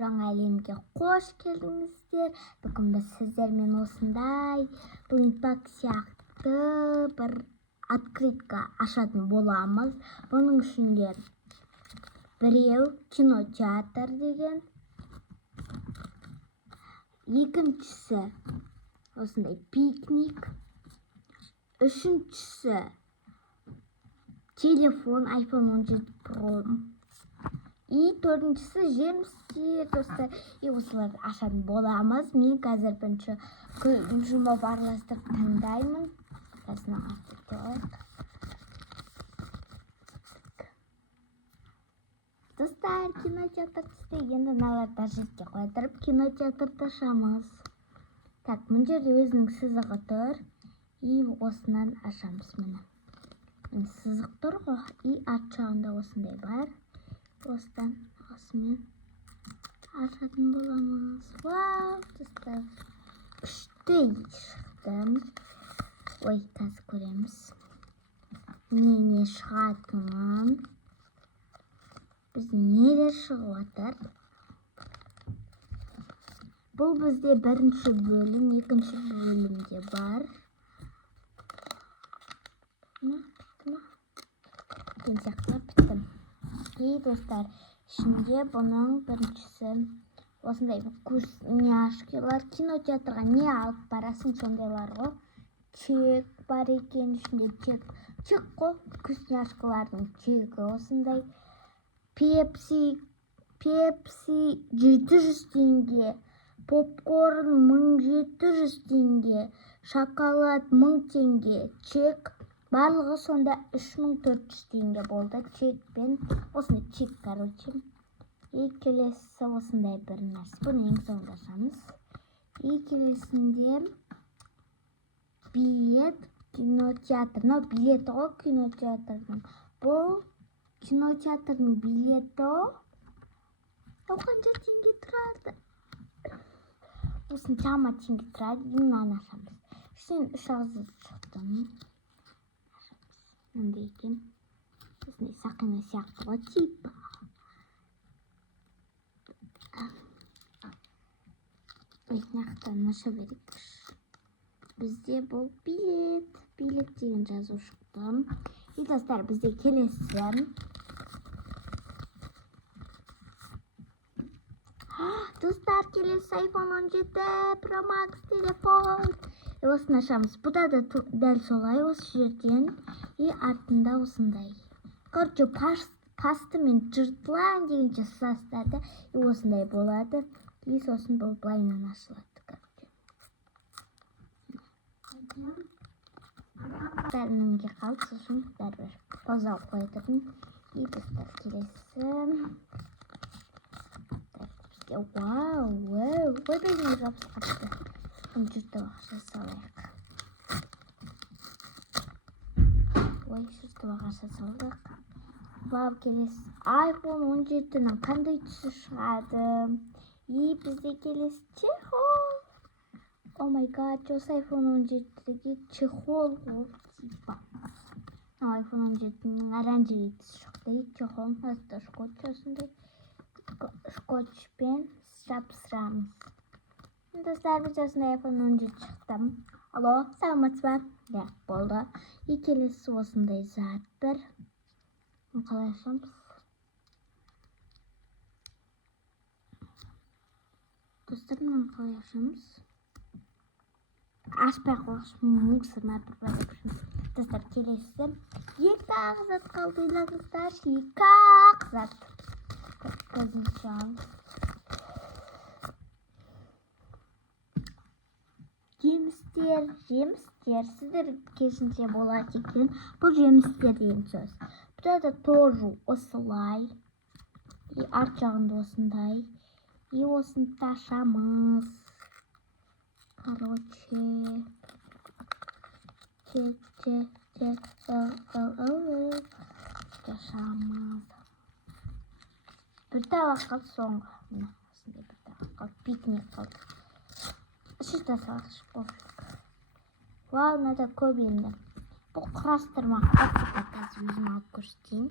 жаңа әлемге қош келдіңіздер. Бүгін біз сіздермен осындай блиндбаг сияқты бір открытка ашатын боламыз. Бұның ішінде біреу кинотеатр деген, екіншісі осындай пикник, үшіншісі телефон iPhone 17 Pro. И төртіншісі жемістер, достар. И осыларды ашатын боламыз. Мен қазір бірінші жұмып араластырып таңдаймын. Достар, кинотеатр түсті. Енді мыналарды жерге қойдырып кинотеатрды ашамыз. Так, мына жерде өзінің сызығы тұр. И осынан ашамыз мені. Сызық тұр ғой. И арт жағында осындай бар. Осыдан осымен ашатын боламыз. Вау, достар. Күшті шықты. Ой, қазір көреміз. Не шығатынын. Бізде нелер шығып жатыр. Бұл бізде бірінші бөлім, екінші бөлімде бар. Біттім. И достар, ішінде бұның біріншісі осындай вкусняшкалар. Кинотеатрға не алып барасын сондайлар ғой. Чек бар екен, ішінде чек қой, вкусняшкалардың чегі осындай. Пепси 700 теңге, попкорн 1700 теңге, шоколад 1000 теңге, чек. Барлығы сонда 3400 теңге болды. Чекпен, осындай чек, короче. И келесі осындай бір нәрсе. Бұны ең соңында ашамыз. И келесінде билет кинотеатр. Билеті ғой кинотеатрдың. Бұл кинотеатрдың билеті. Қанша теңге тұрады? Осыны шама теңге тұрады. Мынаны ашамыз. Ішінен 3 ағзы шықты. Мындай екен. Осындай сақина сияқты ғой, типа. Ой, нақтан наша берейік. Бізде бұл билет деген жазу шықты. И достар, бізде келесі. Достар, келесі iPhone 17 Pro Max телефон. Осыны ашамыз. Бұда да дәл солай осы жерден. И артында осындай. Короче, пастымен жыртылайын дегенше састарды. И осындай болады. И сосын бұл былайынан ашылады. Бәрінге қалды, сосын бәрбір пауза қойдырдым. И достар, келесі. Вау, ой, бәйден жапсы қапты. Жұртты бақша салайық. Ой, жұртты бақша салдық. Вау, келесі iPhone 17-нің қандай түсі шығады. И бізде келесі чехол. О май гад, осы iPhone 17-ге чехол ғой. iPhone 17-нің оранжевый түсі шықты. Чехол, өсті шкотч осындай. Шкотчпен жапсырамыз. Достар, біз осындай iPhone 17 шықтым. Алло, саламатсыз ба? Да, болды. И келесі осындай зат бір. Қалай ашамыз? Достар, мұны қалай ашамыз? Ашпай қоғышым, мұңсырма бір бәдіпшім. Достар, келесі. Екі ағызат қалды, ойлаңыздар. Екі ағызат. Көзін шығамыз. Жемістер, сіздер кешінше болады екен. Бұл жемістер деген сөз. Бұда да тоже осылай. И арт жағында осындай. И осын ташамыз. Короче. Ташамыз. Бір табақ қалды соңғы. Осындай бір табақ қалды. Пикник қалды. Шышта салғыш болып. Вау, мынада көп енді. Бұл құрастырмақ. Қазір өзім алып көрсетейін.